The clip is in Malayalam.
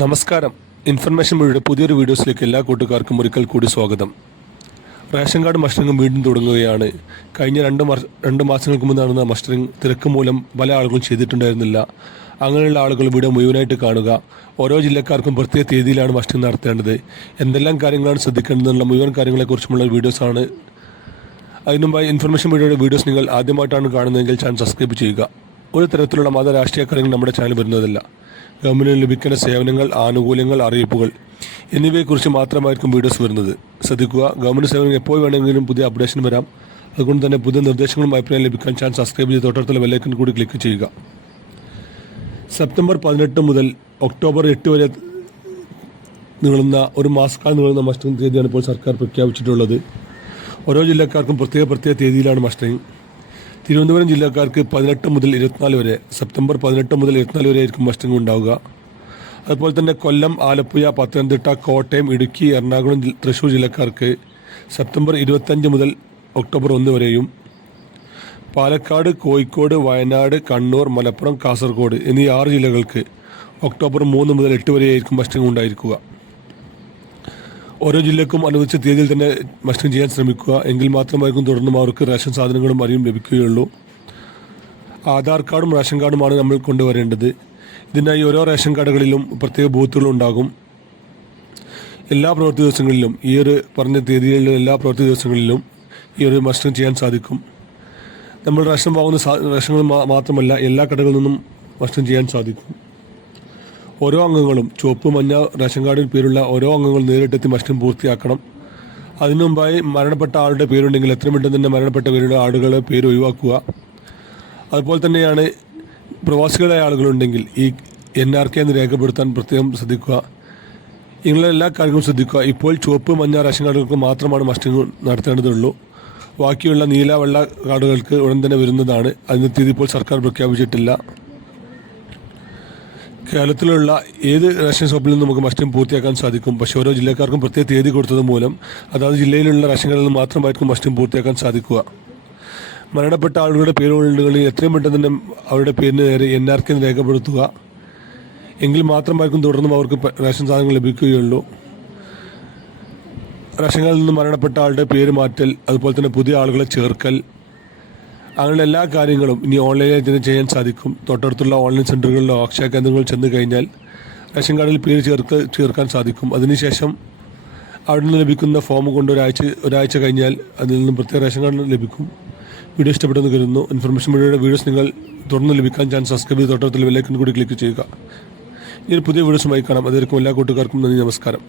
നമസ്കാരം. ഇൻഫർമേഷൻ വഴിയുടെ പുതിയൊരു വീഡിയോസിലേക്ക് എല്ലാ കൂട്ടുകാർക്കും ഒരിക്കൽ കൂടി സ്വാഗതം. റേഷൻ കാർഡ് മസ്റ്ററിംഗ് വീണ്ടും തുടങ്ങുകയാണ്. കഴിഞ്ഞ രണ്ട് മാസങ്ങൾക്ക് മുമ്പ് നടന്ന മസ്റ്ററിംഗ് തിരക്ക് മൂലം പല ആളുകളും ചെയ്തിട്ടുണ്ടായിരുന്നില്ല. അങ്ങനെയുള്ള ആളുകൾ വീഡിയോ മുഴുവനായിട്ട് കാണുക. ഓരോ ജില്ലക്കാർക്കും പ്രത്യേക തീയതിയിലാണ് മസ്റ്ററിംഗ് നടത്തേണ്ടത്, എന്തെല്ലാം കാര്യങ്ങളാണ് ശ്രദ്ധിക്കേണ്ടതെന്നുള്ള മുഴുവൻ കാര്യങ്ങളെക്കുറിച്ചുമുള്ള വീഡിയോസാണ്. അതിനുമുമ്പായി ഇൻഫർമേഷൻ വീഡിയോയുടെ വീഡിയോസ് നിങ്ങൾ ആദ്യമായിട്ടാണ് കാണുന്നതെങ്കിൽ ചാനൽ സബ്സ്ക്രൈബ് ചെയ്യുക. ഒരു തരത്തിലുള്ള മത രാഷ്ട്രീയ കാര്യങ്ങൾ നമ്മുടെ ചാനൽ വരുന്നതല്ല. ഗവൺമെൻറ്റിന് ലഭിക്കേണ്ട സേവനങ്ങൾ, ആനുകൂല്യങ്ങൾ, അറിയിപ്പുകൾ എന്നിവയെക്കുറിച്ച് മാത്രമായിരിക്കും വീഡിയോസ് വരുന്നത്. ശ്രദ്ധിക്കുക, ഗവൺമെൻറ് സേവനങ്ങൾ എപ്പോൾ വേണമെങ്കിലും പുതിയ അപ്ഡേഷൻ വരാം. അതുകൊണ്ട് തന്നെ പുതിയ നിർദ്ദേശങ്ങളും അഭിപ്രായം ലഭിക്കാൻ ചാനൽ സബ്സ്ക്രൈബ് ചെയ്ത് തൊട്ടടുത്തുള്ള ബെല്ലൈക്കൺ കൂടി ക്ലിക്ക് ചെയ്യുക. സെപ്റ്റംബർ 18 മുതൽ ഒക്ടോബർ 8 വരെ നീളുന്ന ഒരു മാസക്കാലം നീളുന്ന മസ്റ്ററിംഗ് തീയതിയാണ് ഇപ്പോൾ സർക്കാർ പ്രഖ്യാപിച്ചിട്ടുള്ളത്. ഓരോ ജില്ലക്കാർക്കും പ്രത്യേക തീയതിയിലാണ് മസ്റ്ററിംഗ്. തിരുവനന്തപുരം ജില്ലക്കാർക്ക് 18 മുതൽ 24 വരെ, സെപ്റ്റംബർ 18 മുതൽ 24 വരെ ആയിരിക്കും മസ്റ്ററിംഗ് ഉണ്ടാവുക. അതുപോലെ തന്നെ കൊല്ലം, ആലപ്പുഴ, പത്തനംതിട്ട, കോട്ടയം, ഇടുക്കി, എറണാകുളം, തൃശ്ശൂർ ജില്ലക്കാർക്ക് സെപ്റ്റംബർ 25 മുതൽ ഒക്ടോബർ 1 വരെയും, പാലക്കാട്, കോഴിക്കോട്, വയനാട്, കണ്ണൂർ, മലപ്പുറം, കാസർഗോഡ് എന്നീ 6 ജില്ലകൾക്ക് ഒക്ടോബർ 3 മുതൽ 8 വരെയായിരിക്കും മസ്റ്ററിംഗ് ഉണ്ടായിരിക്കുക. ഓരോ ജില്ലക്കും അനുവദിച്ച തീയതിയിൽ തന്നെ മസ്റ്ററിംഗ് ചെയ്യാൻ ശ്രമിക്കുക. എങ്കിൽ മാത്രമായിരിക്കും തുടർന്നും അവർക്ക് റേഷൻ സാധനങ്ങളും അരിയും ലഭിക്കുകയുള്ളൂ. ആധാർ കാർഡും റേഷൻ കാർഡുമാണ് നമ്മൾ കൊണ്ടുവരേണ്ടത്. ഇതിനായി ഓരോ റേഷൻ കടകളിലും പ്രത്യേക ബൂത്തുകളുണ്ടാകും. എല്ലാ പ്രവൃത്തി ദിവസങ്ങളിലും ഈ ഒരു പറഞ്ഞ തീയതിയിലുള്ള എല്ലാ പ്രവൃത്തി ദിവസങ്ങളിലും ഈ ഒരു മസ്റ്ററിംഗ് ചെയ്യാൻ സാധിക്കും. നമ്മൾ റേഷൻ വാങ്ങുന്ന റേഷനുകൾ മാത്രമല്ല, എല്ലാ കടകളിൽ നിന്നും മസ്റ്ററിംഗ് ചെയ്യാൻ സാധിക്കും. ഓരോ അംഗങ്ങളും ചുവപ്പ്, മഞ്ഞ റേഷൻ കാർഡിൽ പേരുള്ള ഓരോ അംഗങ്ങളും നേരിട്ടെത്തി മസ്റ്ററിംഗ് പൂർത്തിയാക്കണം. അതിനു മുമ്പായി മരണപ്പെട്ട ആളുടെ പേരുണ്ടെങ്കിൽ എത്രയും പെട്ടെന്ന് തന്നെ മരണപ്പെട്ട പേരുടെ ആളുകളുടെ പേര് ഒഴിവാക്കുക. അതുപോലെ തന്നെയാണ് പ്രവാസികളായ ആളുകളുണ്ടെങ്കിൽ ഈ NRK എന്ന് രേഖപ്പെടുത്താൻ പ്രത്യേകം ശ്രദ്ധിക്കുക. ഇങ്ങനെ എല്ലാ കാര്യങ്ങളും ശ്രദ്ധിക്കുക. ഇപ്പോൾ ചുവപ്പ്, മഞ്ഞ റേഷൻ കാർഡുകൾക്ക് മാത്രമാണ് മസ്റ്ററിംഗ് നടത്തേണ്ടതുള്ളൂ. ബാക്കിയുള്ള നീല, വെള്ള കാർഡുകൾക്ക് ഉടൻ തന്നെ വരുന്നതാണ്. അതിന് തീയതി ഇപ്പോൾ സർക്കാർ പ്രഖ്യാപിച്ചിട്ടില്ല. കേരളത്തിലുള്ള ഏത് റേഷൻ ഷോപ്പിൽ നിന്നും നമുക്ക് മസ്റ്ററിംഗ് പൂർത്തിയാക്കാൻ സാധിക്കും. പക്ഷേ ഓരോ ജില്ലക്കാർക്കും പ്രത്യേക തീയതി കൊടുത്തത് മൂലം അതാത് ജില്ലയിലുള്ള റേഷൻ കടകളിൽ നിന്ന് മാത്രമായിരിക്കും മസ്റ്ററിംഗ് പൂർത്തിയാക്കാൻ സാധിക്കുക. മരണപ്പെട്ട ആളുകളുടെ പേരുണ്ടെങ്കിൽ എത്രയും പെട്ടെന്ന് തന്നെ അവരുടെ പേരിന് നേരെ NRK എന്ന് രേഖപ്പെടുത്തുക. എങ്കിൽ മാത്രമായിരിക്കും തുടർന്നും അവർക്ക് റേഷൻ സാധനങ്ങൾ ലഭിക്കുകയുള്ളൂ. റേഷൻ കടയിൽ നിന്ന് മരണപ്പെട്ട ആളുടെ പേര് മാറ്റൽ, അതുപോലെ തന്നെ പുതിയ ആളുകളെ ചേർക്കൽ, അങ്ങനെയുള്ള എല്ലാ കാര്യങ്ങളും ഇനി ഓൺലൈനായി തന്നെ ചെയ്യാൻ സാധിക്കും. തൊട്ടടുത്തുള്ള ഓൺലൈൻ സെൻ്ററുകളിലോ അക്ഷയ കേന്ദ്രങ്ങളിൽ ചെന്ന് കഴിഞ്ഞാൽ റേഷൻ കാർഡിൽ പേര് ചേർക്കാൻ സാധിക്കും. അതിനുശേഷം അവിടെ നിന്ന് ലഭിക്കുന്ന ഫോം കൊണ്ട് ഒരാഴ്ച കഴിഞ്ഞാൽ അതിൽ നിന്നും പ്രത്യേക റേഷൻ കാർഡ് ലഭിക്കും. വീഡിയോ ഇഷ്ടപ്പെട്ടെന്ന് കരുതുന്നു. ഇൻഫർമേഷൻ വീഡിയോയുടെ വീഡിയോസ് നിങ്ങൾ തുടർന്ന് ലഭിക്കാൻ ചാനൽ സബ്സ്ക്രൈബ് ചെയ്ത് തൊട്ടടുത്തുള്ള ബെല്ലൈക്കൺ കൂടി ക്ലിക്ക് ചെയ്യുക. ഇനി ഒരു പുതിയ വീഡിയോസുമായി കാണാം. അതുവരെയും എല്ലാ കൂട്ടുകാർക്കും നന്ദി, നമസ്കാരം.